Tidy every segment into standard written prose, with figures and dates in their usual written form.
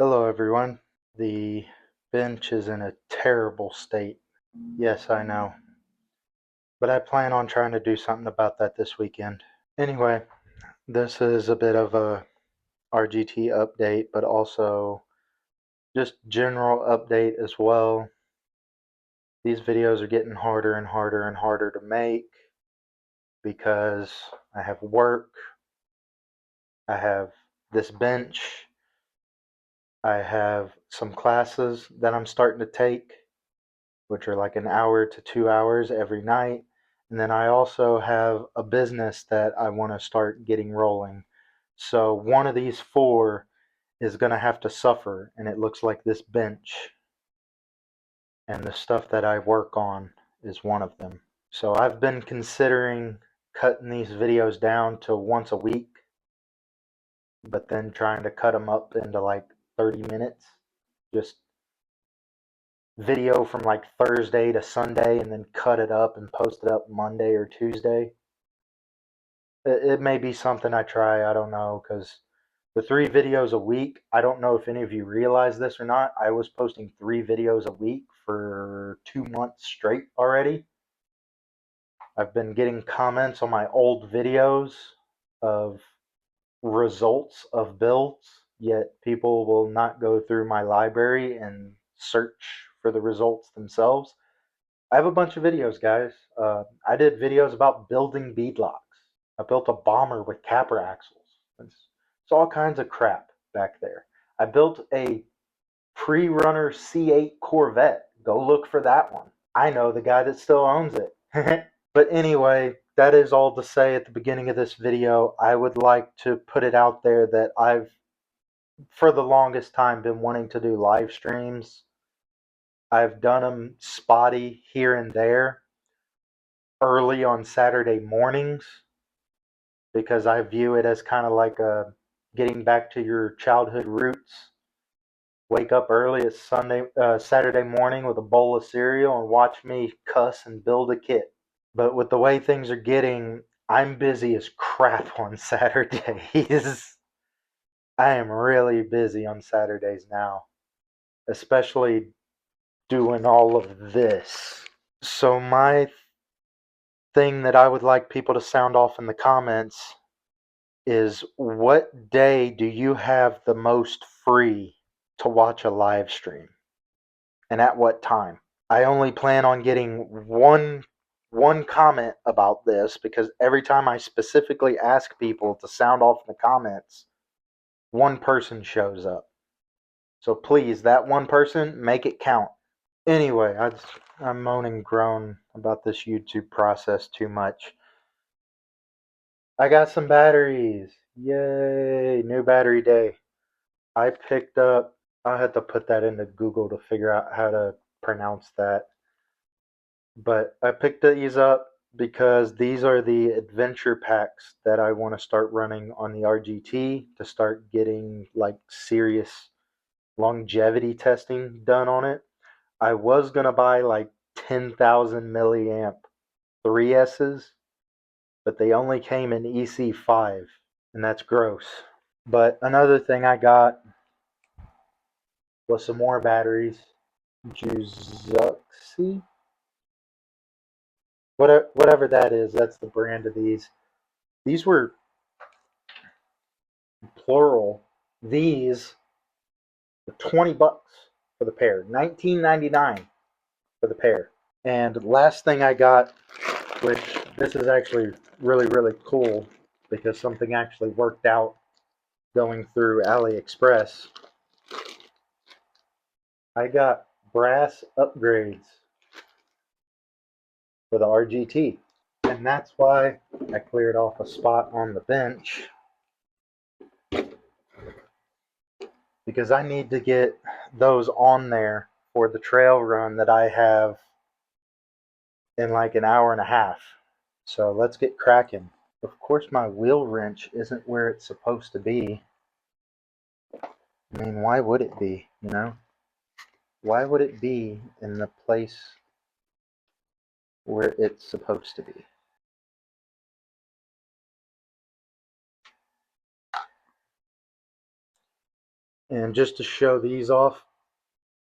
Hello everyone. The bench is in a terrible state. Yes, I know. But I plan on trying to do something about that this weekend. Anyway, this is a bit of a RGT update, but also just general update as well. These videos are getting harder and harder and harder to make because I have work, I have this bench, I have some classes that I'm starting to take, which are like an hour to 2 hours every night. And then I also have a business that I want to start getting rolling. So one of these four is going to have to suffer, and it looks like this bench and the stuff that I work on is one of them. So I've been considering cutting these videos down to once a week, but then trying to cut them up into like 30 minutes. Just video from like Thursday to Sunday and then cut it up and post it up Monday or Tuesday. It may be something I try, I don't know, because the 3 videos a week, I don't know if any of you realize this or not. I was posting 3 videos a week for 2 months straight already. I've been getting comments on my old videos of results of builds, yet people will not go through my library and search for the results themselves. I have a bunch of videos, guys. I did videos about building beadlocks. I built a bomber with capper axles. It's all kinds of crap back there. I built a pre-runner C8 Corvette. Go look for that one. I know the guy that still owns it. But anyway, that is all to say at the beginning of this video. I would like to put it out there that I've, for the longest time, been wanting to do live streams. I've done them spotty here and there, early on Saturday mornings, because I view it as kind of like a getting back to your childhood roots. Wake up early at Saturday morning with a bowl of cereal and watch me cuss and build a kit. But with the way things are getting, I'm busy as crap on Saturdays. I am really busy on Saturdays now, especially doing all of this. So my thing that I would like people to sound off in the comments is, what day do you have the most free to watch a live stream, and at what time? I only plan on getting one comment about this, because every time I specifically ask people to sound off in the comments, one person shows up. So please, that one person, make it count. Anyway, I'm moaning and groan about this YouTube process too much. I got some batteries. Yay, new battery day. I picked up, I had to put that into Google to figure out how to pronounce that. But I picked these up because these are the adventure packs that I want to start running on the RGT to start getting like serious longevity testing done on it. I was going to buy like 10,000 milliamp 3S's, but they only came in EC5, and that's gross. But another thing I got was some more batteries. Juzuxi? Whatever that is, that's the brand of these. These were plural. These were $20 for the pair. $19.99 for the pair. And last thing I got, which this is actually really, really cool because something actually worked out going through AliExpress. I got brass upgrades for the RGT. And that's why I cleared off a spot on the bench, because I need to get those on there for the trail run that I have in like an hour and a half. So let's get cracking. Of course, my wheel wrench isn't where it's supposed to be. I mean, why would it be, you know? Why would it be in the place where it's supposed to be? And just to show these off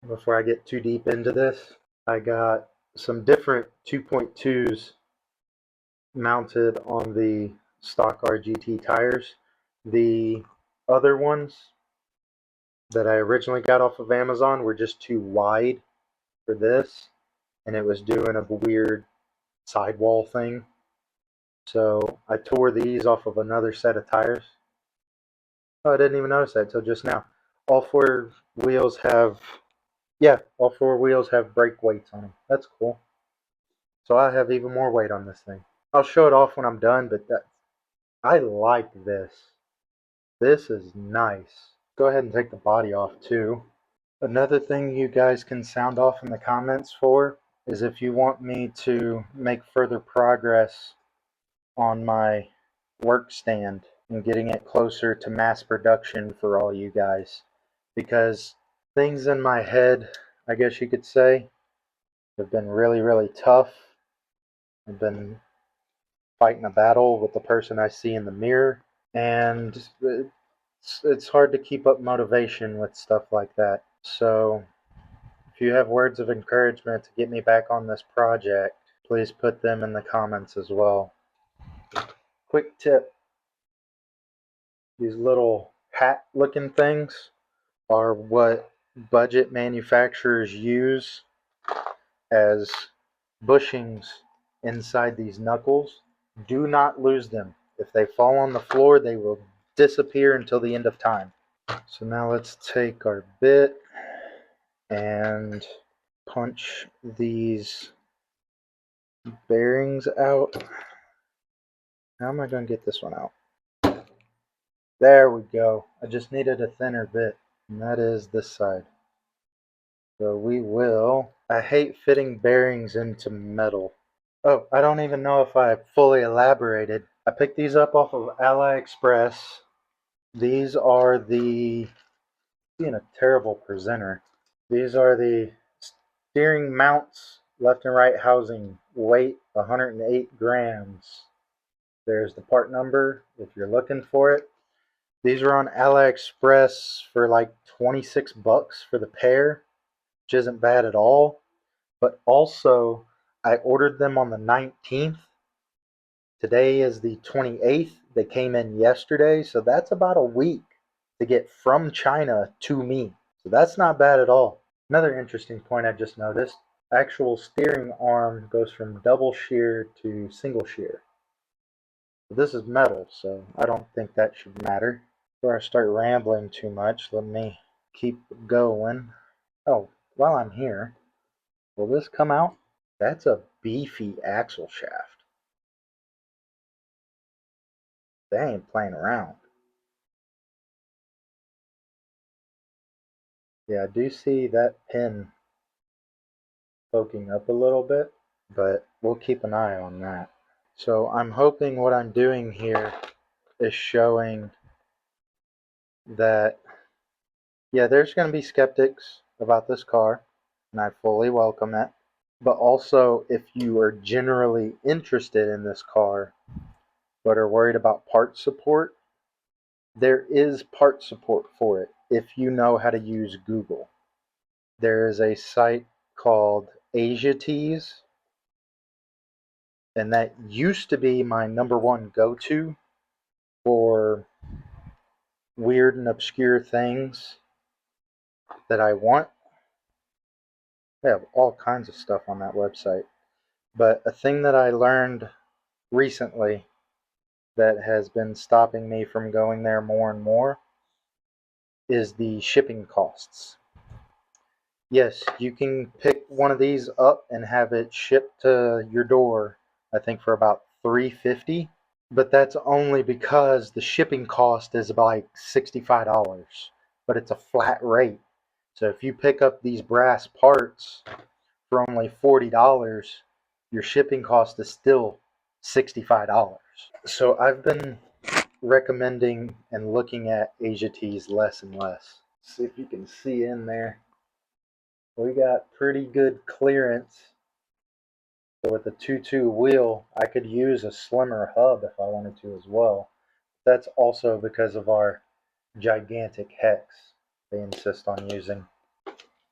before I get too deep into this, I got some different 2.2s mounted on the stock RGT tires. The other ones that I originally got off of Amazon were just too wide for this, and it was doing a weird sidewall thing. So I tore these off of another set of tires. Oh, I didn't even notice that until just now. All four wheels have, yeah, all four wheels have brake weights on them. That's cool. So I have even more weight on this thing. I'll show it off when I'm done, but I like this. This is nice. Go ahead and take the body off too. Another thing you guys can sound off in the comments for is if you want me to make further progress on my work stand and getting it closer to mass production for all you guys. Because things in my head, I guess you could say, have been really, really tough. I've been fighting a battle with the person I see in the mirror, and it's hard to keep up motivation with stuff like that. So if you have words of encouragement to get me back on this project, please put them in the comments as well. Quick tip, these little hat looking things are what budget manufacturers use as bushings inside these knuckles. Do not lose them. If they fall on the floor, they will disappear until the end of time. So now let's take our bit and punch these bearings out. How am I going to get this one out? There we go. I just needed a thinner bit, and that is this side. So we will. I hate fitting bearings into metal. Oh, I don't even know if I fully elaborated. I picked these up off of AliExpress. These are the, being a terrible presenter, these are the steering mounts, left and right housing, weight 108 grams. There's the part number if you're looking for it. These are on AliExpress for like 26 bucks for the pair, which isn't bad at all. But also, I ordered them on the 19th. Today is the 28th. They came in yesterday, so that's about a week to get from China to me. So that's not bad at all. Another interesting point I just noticed, actual steering arm goes from double shear to single shear. This is metal, so I don't think that should matter. Before I start rambling too much, let me keep going. Oh, while I'm here, will this come out? That's a beefy axle shaft. They ain't playing around. Yeah, I do see that pin poking up a little bit, but we'll keep an eye on that. So I'm hoping what I'm doing here is showing that, yeah, there's going to be skeptics about this car, and I fully welcome it. But also, if you are generally interested in this car, but are worried about part support, there is part support for it if you know how to use Google. There is a site called RGT, and that used to be my number one go-to for weird and obscure things that I want. They have all kinds of stuff on that website. But a thing that I learned recently that has been stopping me from going there more and more is the shipping costs. Yes, you can pick one of these up and have it shipped to your door, I think for about $3.50, but that's only because the shipping cost is about like $65, but it's a flat rate. So if you pick up these brass parts for only $40, your shipping cost is still $65. So I've been recommending and looking at RGTs less and less. See if you can see in there. We got pretty good clearance. So with the 2.2 wheel, I could use a slimmer hub if I wanted to as well. That's also because of our gigantic hex. they insist on using.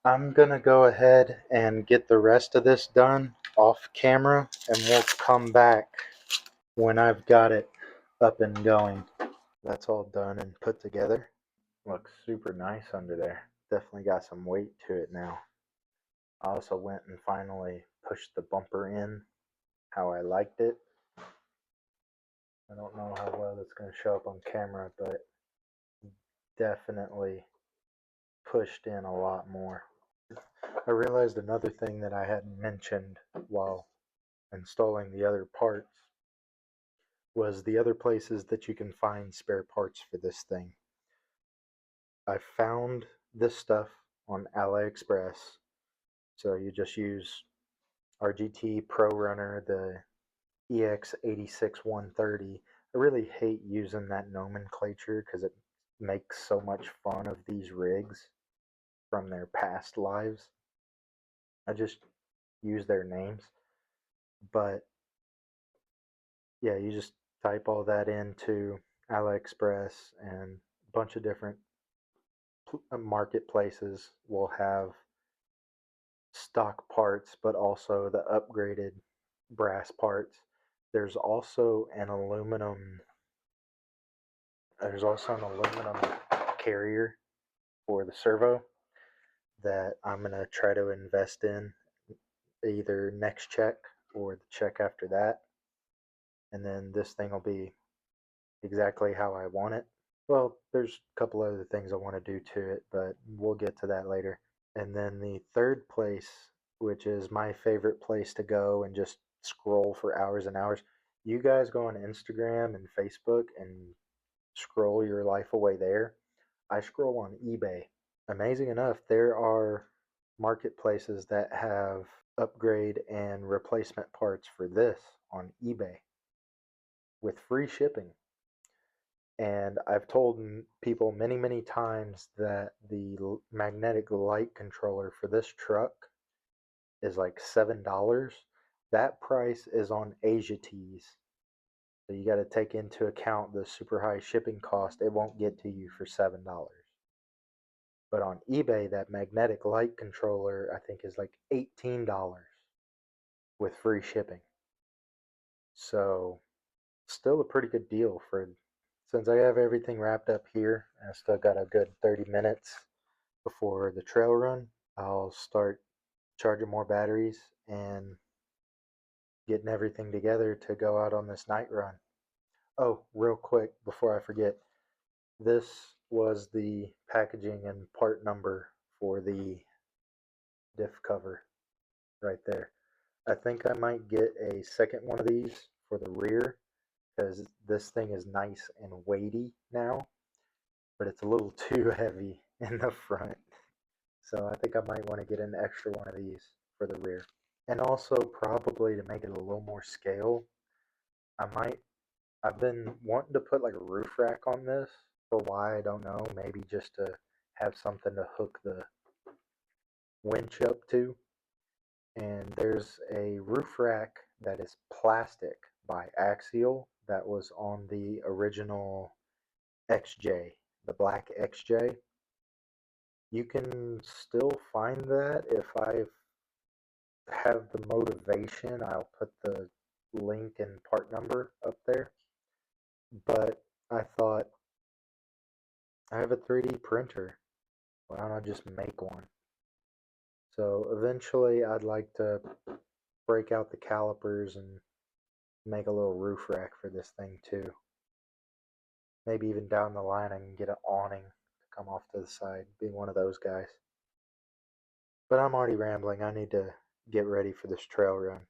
I'm gonna go ahead and get the rest of this done off camera, and we'll come back when I've got it up and going. That's all done and put together. Looks super nice under there. Definitely got some weight to it now. I also went and finally pushed the bumper in how I liked it. I don't know how well it's going to show up on camera, but definitely pushed in a lot more. I realized another thing that I hadn't mentioned while installing the other parts was the other places that you can find spare parts for this thing. I found this stuff on AliExpress. So you just use RGT Pro Runner, the EX86130. I really hate using that nomenclature because it makes so much fun of these rigs from their past lives. I just use their names. But yeah, you just type all that into AliExpress, and a bunch of different marketplaces will have stock parts, but also the upgraded brass parts. There's also an aluminum. There's also an aluminum carrier for the servo that I'm gonna try to invest in either next check or the check after that, and then this thing will be exactly how I want it. Well, there's a couple other things I want to do to it, but we'll get to that later. And then the third place, which is my favorite place to go and just scroll for hours and hours. You guys go on Instagram and Facebook and scroll your life away there. I scroll on eBay. Amazing enough, there are marketplaces that have upgrade and replacement parts for this on eBay with free shipping. And I've told people many, many times that the magnetic light controller for this truck is like $7. That price is on AsiaTees. So you got to take into account the super high shipping cost. It won't get to you for $7. But on eBay, that magnetic light controller I think is like $18 with free shipping. So still a pretty good deal for since I have everything wrapped up here. I still got a good 30 minutes before the trail run. I'll start charging more batteries and getting everything together to go out on this night run. Oh, real quick before I forget, this was the packaging and part number for the diff cover right there. I think I might get a second one of these for the rear because this thing is nice and weighty now, but it's a little too heavy in the front. So I think I might want to get an extra one of these for the rear. And also probably to make it a little more scale, I've been wanting to put like a roof rack on this. For why, I don't know. Maybe just to have something to hook the winch up to. And there's a roof rack that is plastic by Axial that was on the original XJ, the black XJ. You can still find that. If I have the motivation, I'll put the link and part number up there. But I thought, I have a 3D printer. Why don't I just make one? So eventually I'd like to break out the calipers and make a little roof rack for this thing too. Maybe even down the line I can get an awning to come off to the side, be one of those guys. But I'm already rambling. I need to get ready for this trail run.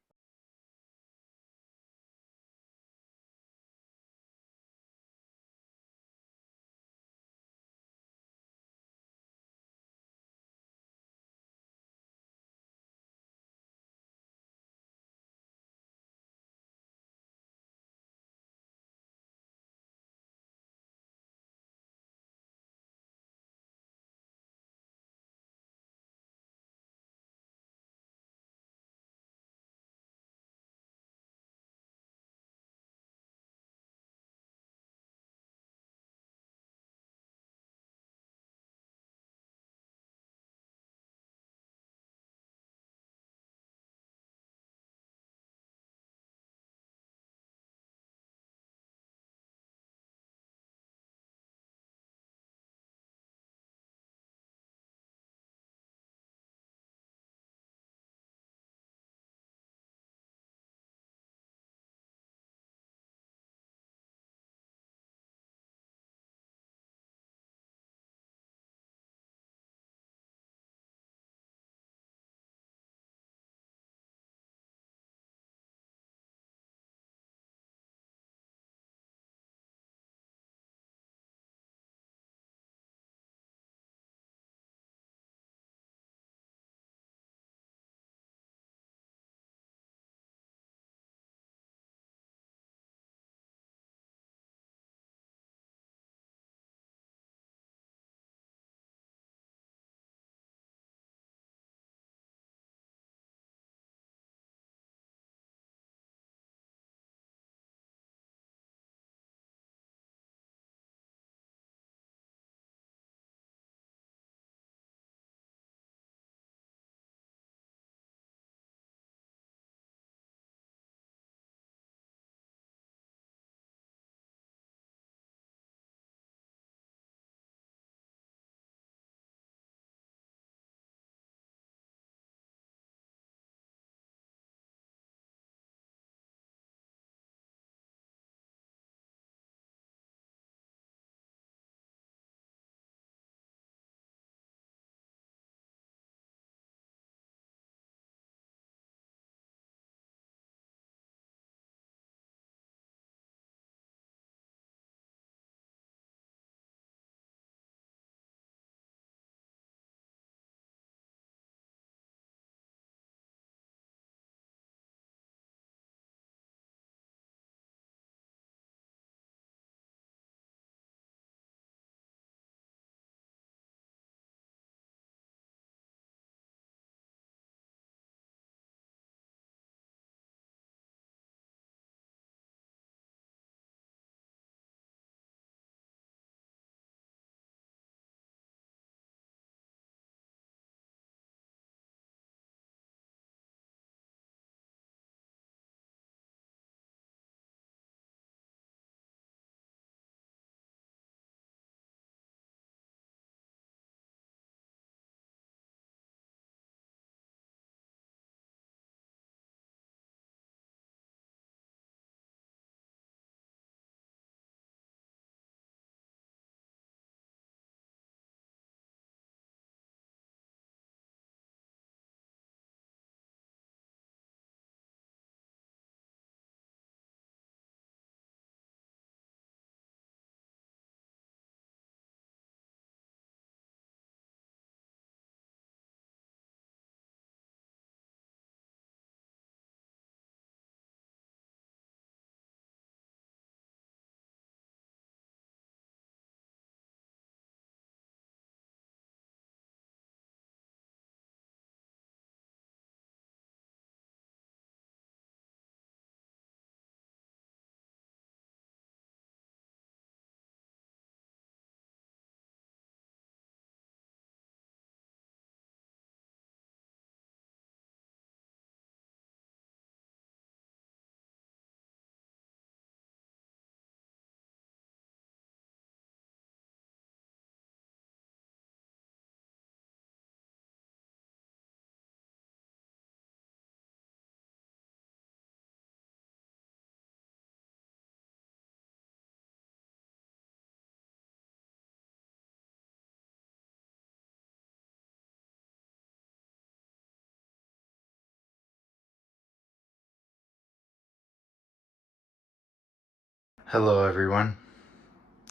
Hello everyone.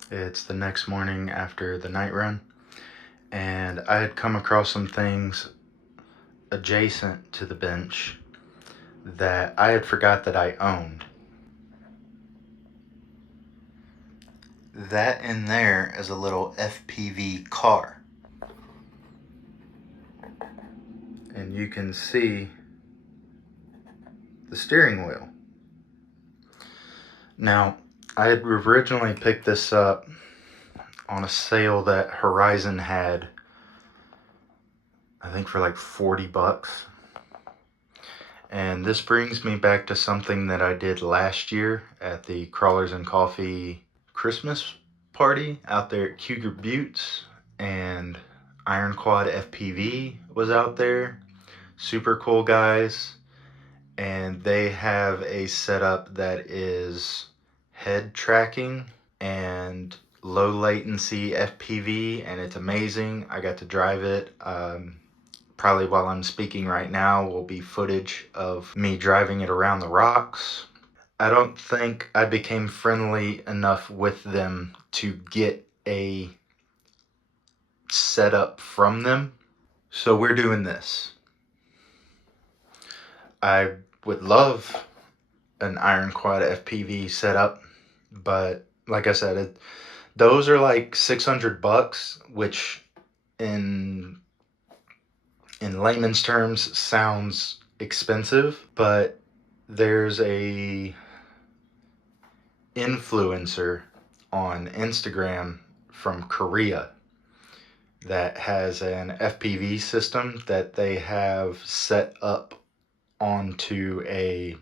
It's the next morning after the night run, and I had come across some things adjacent to the bench that I had forgot that I owned. That in there is a little FPV car. And you can see the steering wheel. Now, I had originally picked this up on a sale that Horizon had, I think for like 40 bucks. And this brings me back to something that I did last year at the Crawlers and Coffee Christmas party out there at Cougar Buttes, and Iron Quad FPV was out there. Super cool guys, and they have a setup that is head tracking and low latency FPV, and it's amazing. I got to drive it. Probably while I'm speaking right now will be footage of me driving it around the rocks. I don't think I became friendly enough with them to get a setup from them. So we're doing this. I would love an Iron Quad FPV setup, but like I said, those are like 600 bucks, which in layman's terms sounds expensive, but there's a influencer on Instagram from Korea that has an FPV system that they have set up onto a,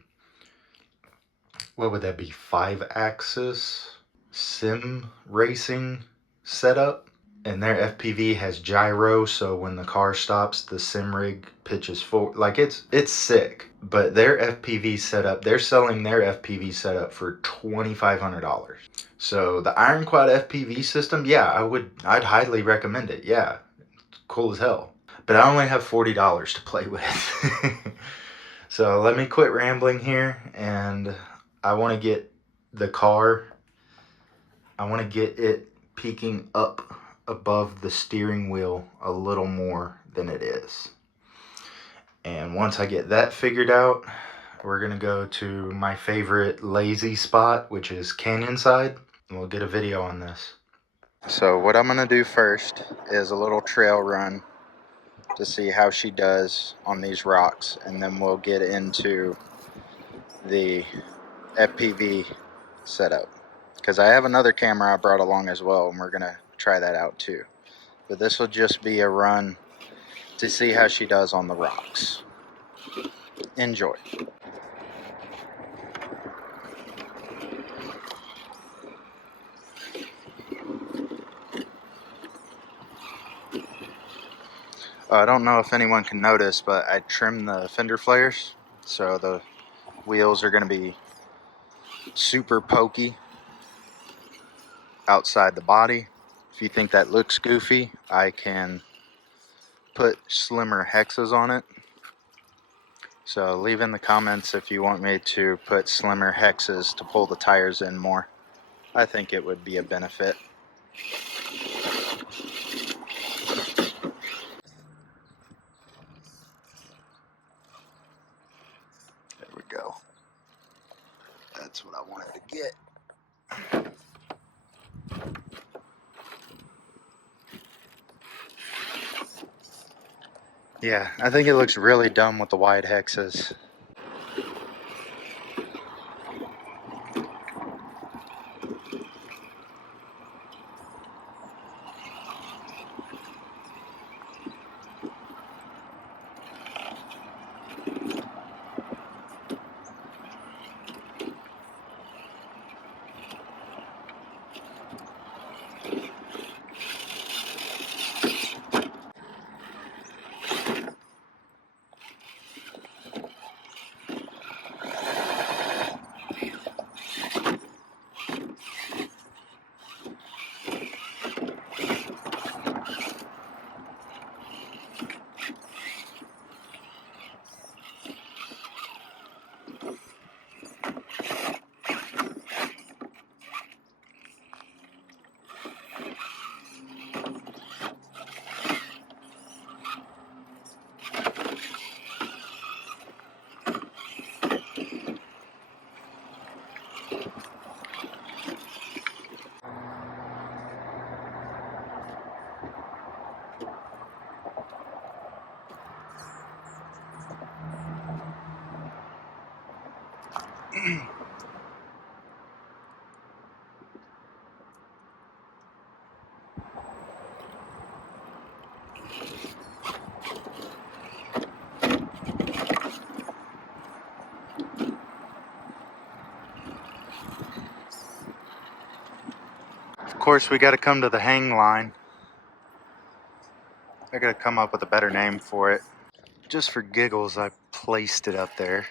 what would that be, 5-axis sim racing setup. And their FPV has gyro, so when the car stops, the sim rig pitches forward. Like, it's sick. But their FPV setup, they're selling their FPV setup for $2,500. So the Iron Quad FPV system, yeah, I'd highly recommend it. Yeah, cool as hell. But I only have $40 to play with. So let me quit rambling here, and I want to get the car, I want to get it peeking up above the steering wheel a little more than it is. And once I get that figured out, we're gonna go to my favorite lazy spot, which is Canyonside, and we'll get a video on this. So what I'm gonna do first is a little trail run to see how she does on these rocks, and then we'll get into the FPV setup, because I have another camera I brought along as well, and we're gonna try that out too. But this will just be a run to see how she does on the rocks. Enjoy. I don't know if anyone can notice, but I trimmed the fender flares, so the wheels are going to be super pokey outside the body. If you think that looks goofy, I can put slimmer hexes on it. So leave in the comments if you want me to put slimmer hexes to pull the tires in more. I think it would be a benefit. There we go. That's what I wanted to get. Yeah, I think it looks really dumb with the wide hexes. Of course, we got to come to the hang line. I got to come up with a better name for it. Just for giggles, I placed it up there.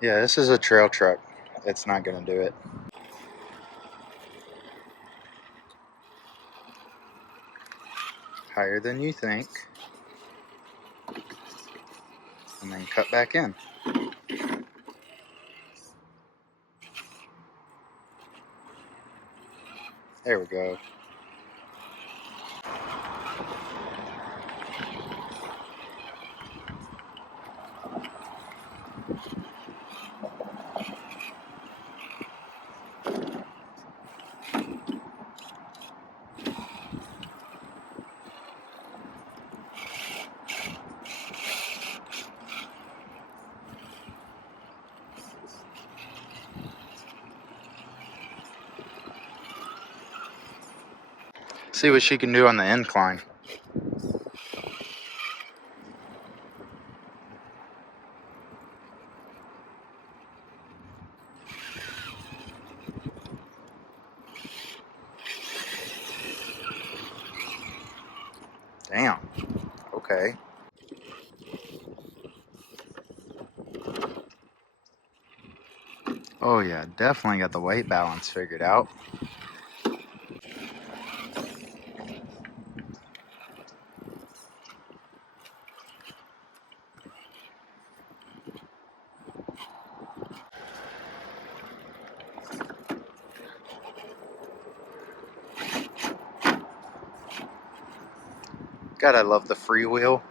Yeah, this is a trail truck. It's not going to do it. Higher than you think. And then cut back in. There we go. See what she can do on the incline. Damn. Okay. Oh yeah, definitely got the weight balance figured out. God, I love the freewheel.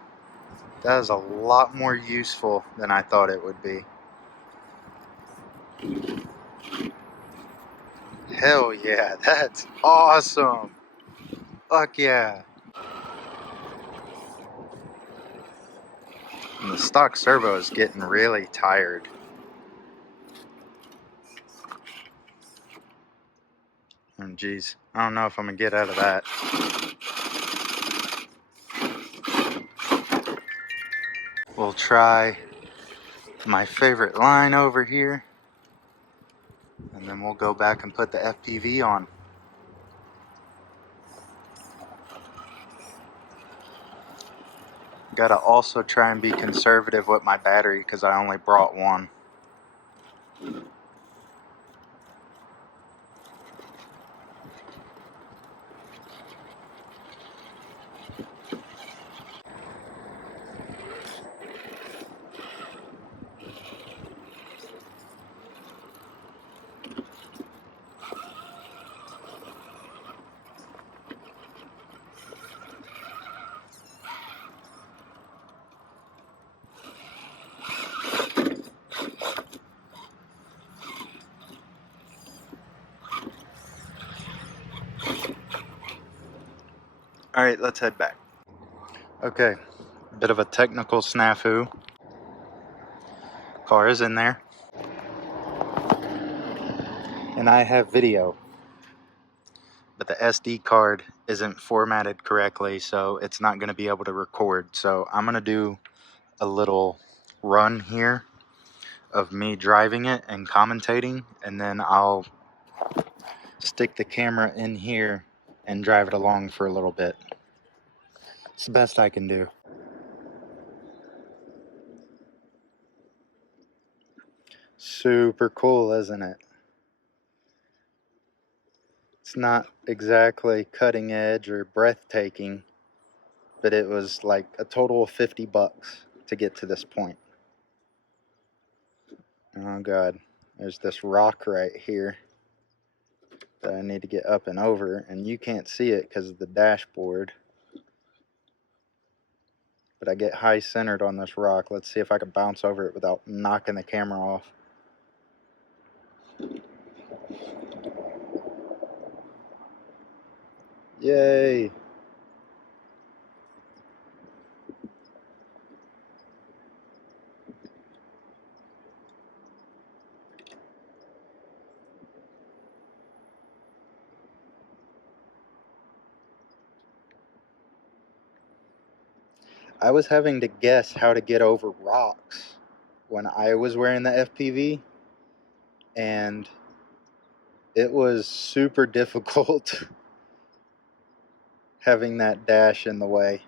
That is a lot more useful than I thought it would be. Hell yeah, that's awesome. Fuck yeah. And the stock servo is getting really tired. And geez, I don't know if I'm gonna get out of that. We'll try my favorite line over here, and then we'll go back and put the FPV on. Gotta also try and be conservative with my battery because I only brought one. Alright, let's head back. Okay, bit of a technical snafu. Car is in there. And I have video. But the SD card isn't formatted correctly, so it's not going to be able to record. So I'm going to do a little run here of me driving it and commentating, and then I'll stick the camera in here and drive it along for a little bit. It's the best I can do. Super cool, isn't it? It's not exactly cutting edge or breathtaking, but it was like a total of $50 to get to this point. Oh God, there's this rock right here that I need to get up and over, and you can't see it because of the dashboard. but I get high centered on this rock. Let's see if I can bounce over it without knocking the camera off. Yay! I was having to guess how to get over rocks when I was wearing the FPV, and it was super difficult having that dash in the way.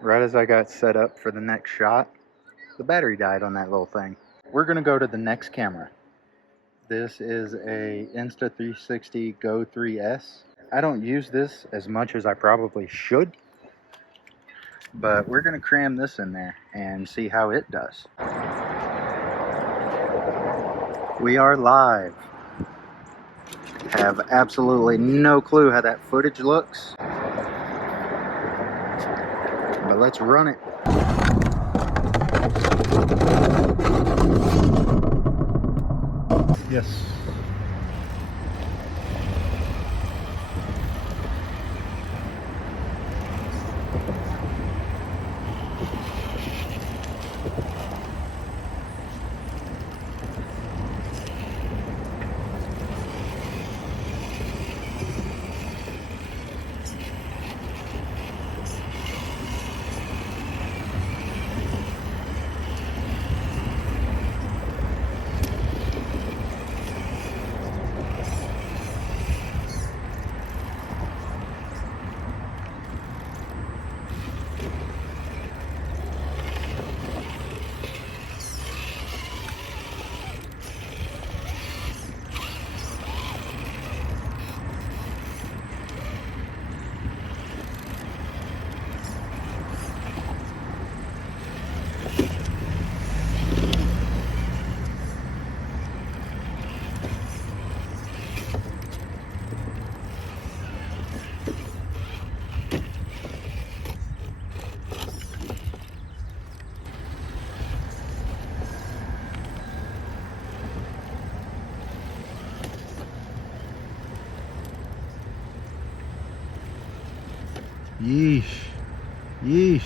Right as I got set up for the next shot, the battery died on that little thing. We're gonna go to the next camera. This is a Insta360 Go 3S. I don't use this as much as I probably should, but we're gonna cram this in there and see how it does. We are live. Have absolutely no clue how that footage looks, but let's run it. Yes. Yeesh. Yeesh.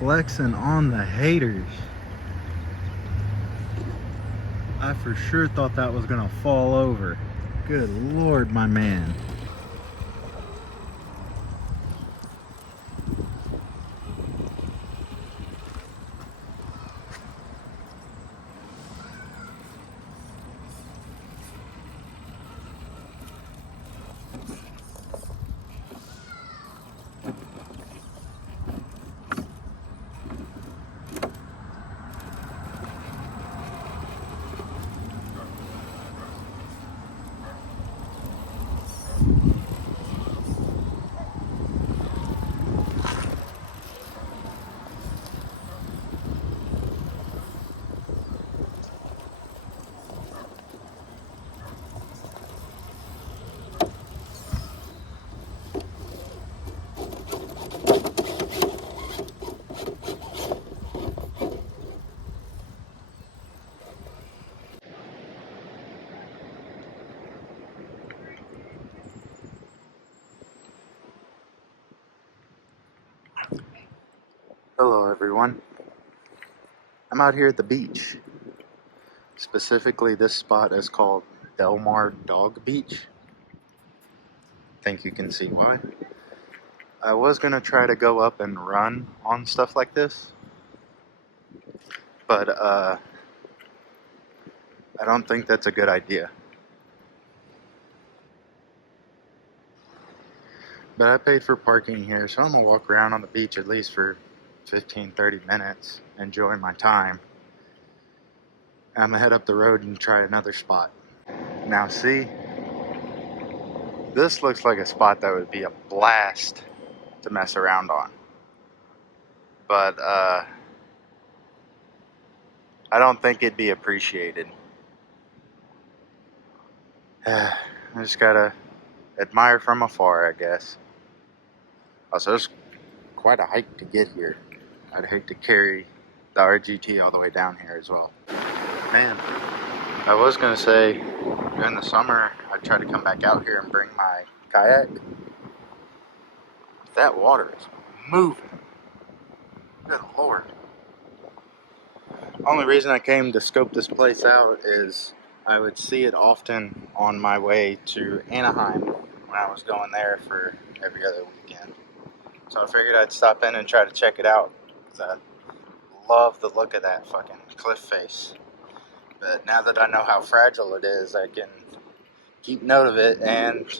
Flexing on the haters. I for sure thought that was gonna fall over. Good Lord, my man. Hello everyone. I'm out here at the beach. Specifically, this spot is called Underdog Beach. Think you can see why. I was gonna try to go up and run on stuff like this, but I don't think that's a good idea. But I paid for parking here, so I'm gonna walk around on the beach at least for 15-30 minutes, enjoying my time. I'm gonna head up the road and try another spot. Now see, this looks like a spot that would be a blast to mess around on. But I don't think it'd be appreciated. I just gotta admire from afar, I guess. Also, it's quite a hike to get here. I'd hate to carry the RGT all the way down here as well. Man, I was gonna say during the summer I'd try to come back out here and bring my kayak. That water is moving. Good Lord. Only reason I came to scope this place out is I would see it often on my way to Anaheim when I was going there for every other weekend. So I figured I'd stop in and try to check it out, because I love the look of that fucking cliff face. But now that I know how fragile it is, I can keep note of it, and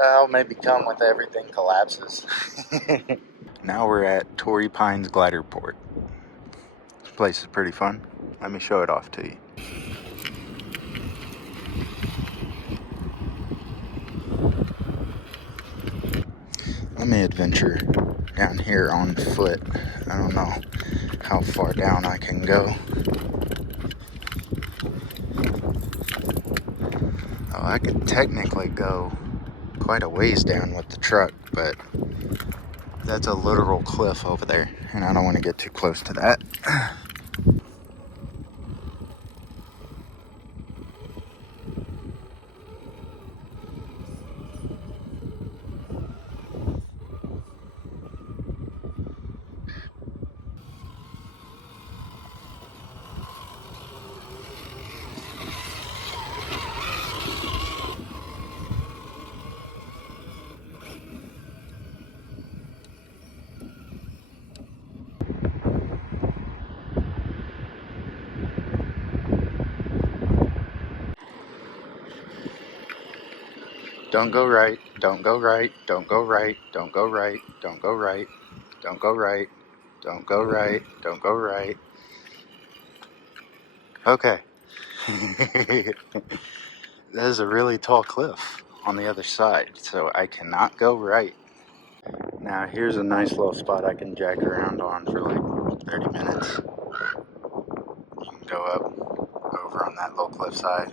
I'll maybe come with everything collapses. Now we're at Torrey Pines Glider Port. This place is pretty fun. Let me show it off to you. Let me adventure down here on foot. I don't know how far down I can go. Oh, I could technically go quite a ways down with the truck, but that's a literal cliff over there, and I don't want to get too close to that. Don't go right, don't go right, don't go right, don't go right, don't go right, don't go right, don't go right, don't go right. Okay. There's a really tall cliff on the other side, so I cannot go right. Now here's a nice little spot I can jack around on for like 30 minutes. You can go up over on that little cliffside.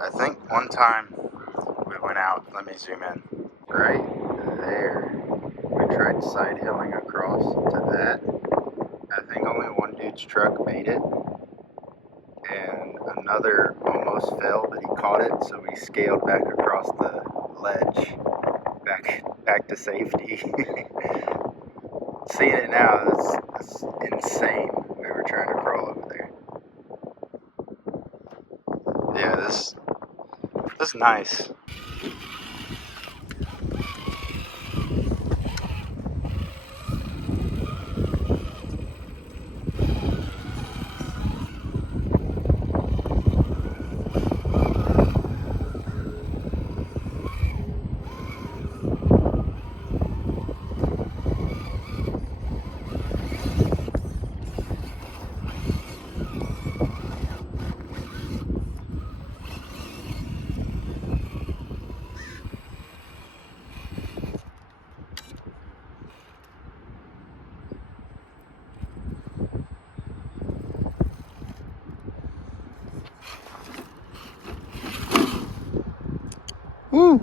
I think one time we went out, let me zoom in, right there. We tried side hilling across to that. I think only one dude's truck made it, and another almost fell, but he caught it, so we scaled back across the ledge, back to safety. Seeing it now, that's insane. We were trying to crawl over there. Yeah, this is nice. Woo!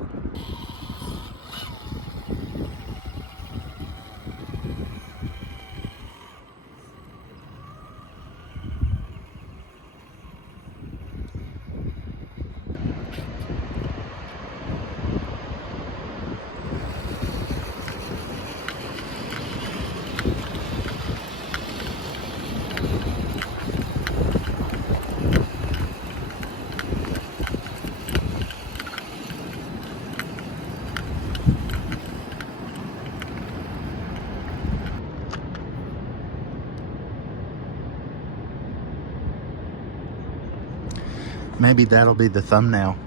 Maybe that'll be the thumbnail.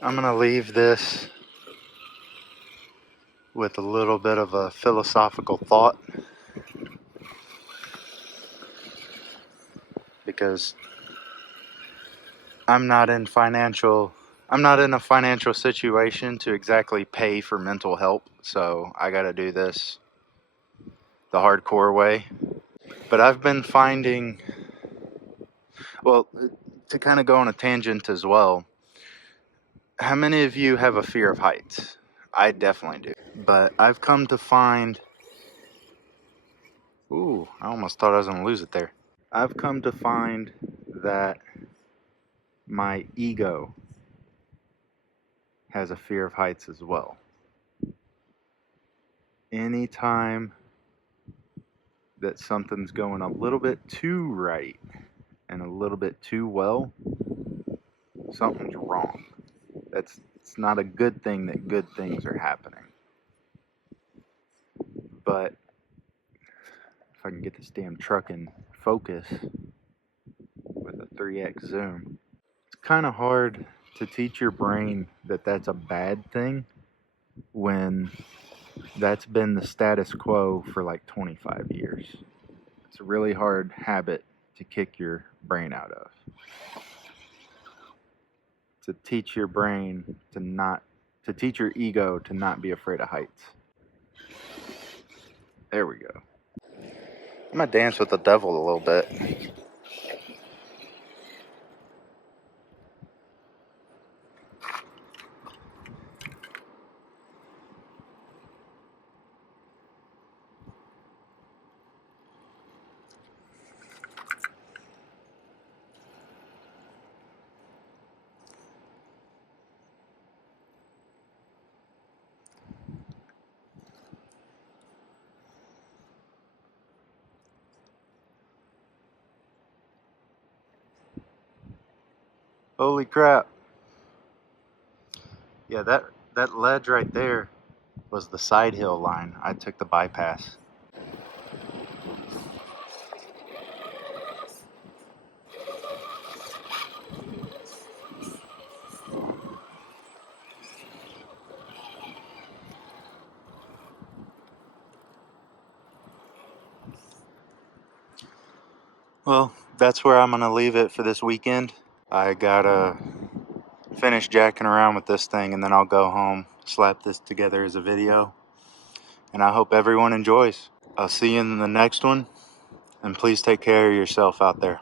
I'm gonna leave this with a little bit of a philosophical thought, because I'm not in a financial situation to exactly pay for mental help, so I gotta do this the hardcore way. But I've been finding, well, to kind of go on a tangent as well, how many of you have a fear of heights? I definitely do. But I've come to find, ooh, I almost thought I was gonna lose it there. I've come to find that my ego has a fear of heights as well. Anytime that something's going a little bit too right and a little bit too well, something's wrong. It's not a good thing that good things are happening. But if I can get this damn truck in focus with a 3x zoom, it's kind of hard to teach your brain that that's a bad thing when that's been the status quo for like 25 years. It's a really hard habit to kick your brain out of. To teach your brain to teach your ego to not be afraid of heights. There we go. I'm gonna dance with the devil a little bit. Holy crap. Yeah, that ledge right there was the side hill line. I took the bypass. Well, that's where I'm gonna leave it for this weekend. I gotta finish jacking around with this thing, and then I'll go home, slap this together as a video, and I hope everyone enjoys. I'll see you in the next one, and please take care of yourself out there.